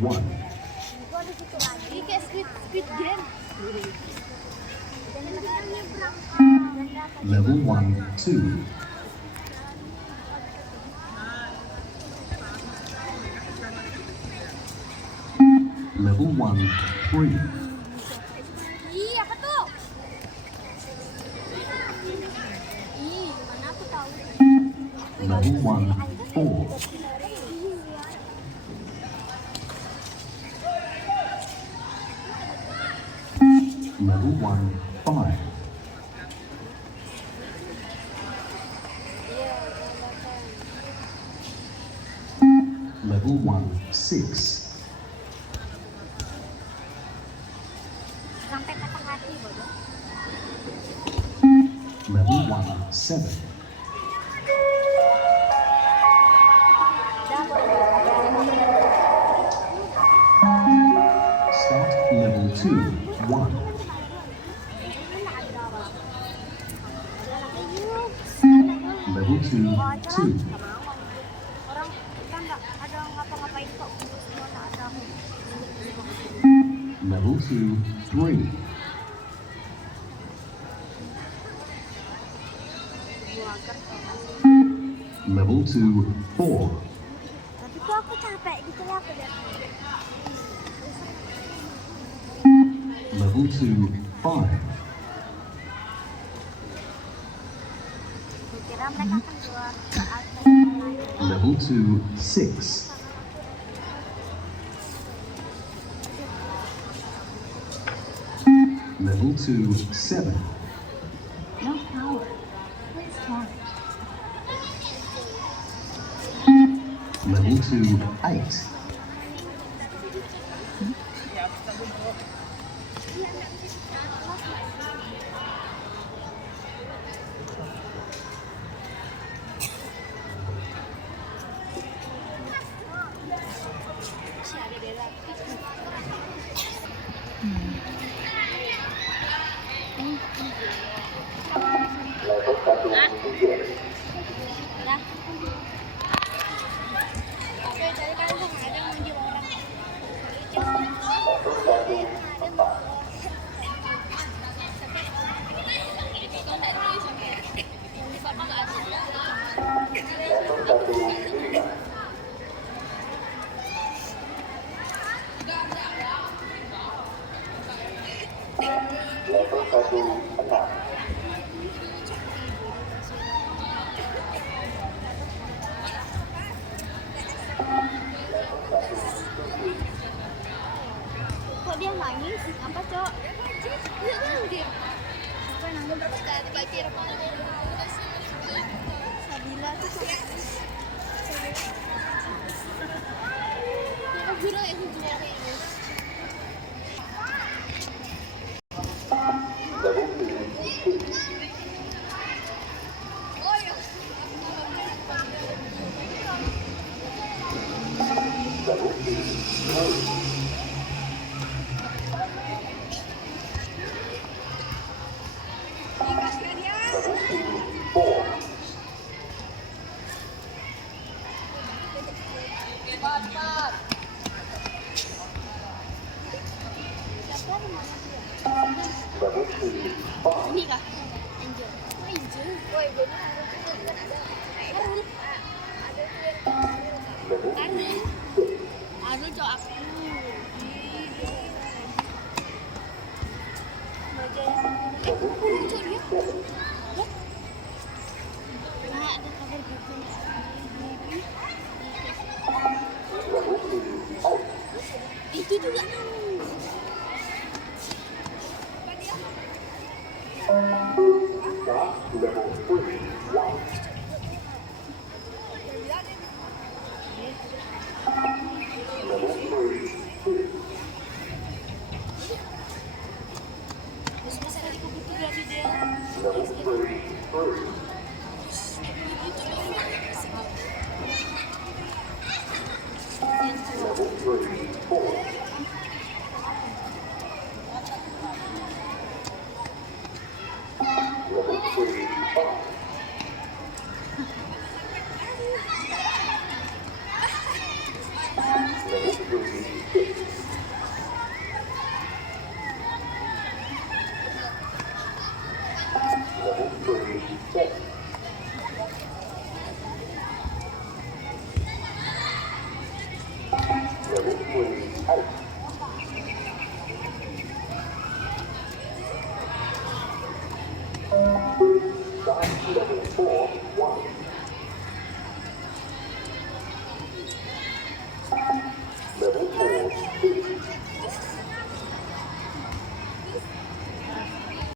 1. Kayak Squid Game. Level 1, 2. Level 1, 3. Ih, apa tuh? Ih, mana aku tahu. Level 1, 4. Level 1, 5. Level 1, 6. Sampai patah hati, bodoh. Level 1, 7. Start level 2, 1. Level 2, 2. Orang kita nggak ada ngapa-ngapain kok, semua tak ada. Level 2, 3. Level 2, 4. Tapi kok aku capek gitu lah aku lihat. Level 2, 5. Kira mereka akan keluar ke atas. Level 2, 6. Level 2, 7. No power. Please charge. Level 2, 8. Kok dia nangis? Apa, Cok? Dia nangis. Siapa yang nangis? Tadi pagi Sabila tuh guru yang juara ini. Oh ya. Ini kah? Angel. Oh, Angel. Oh, Angel. Arul. Arul cowok aku. Lucu dia. Nah, ada kabar gitu. Itu juga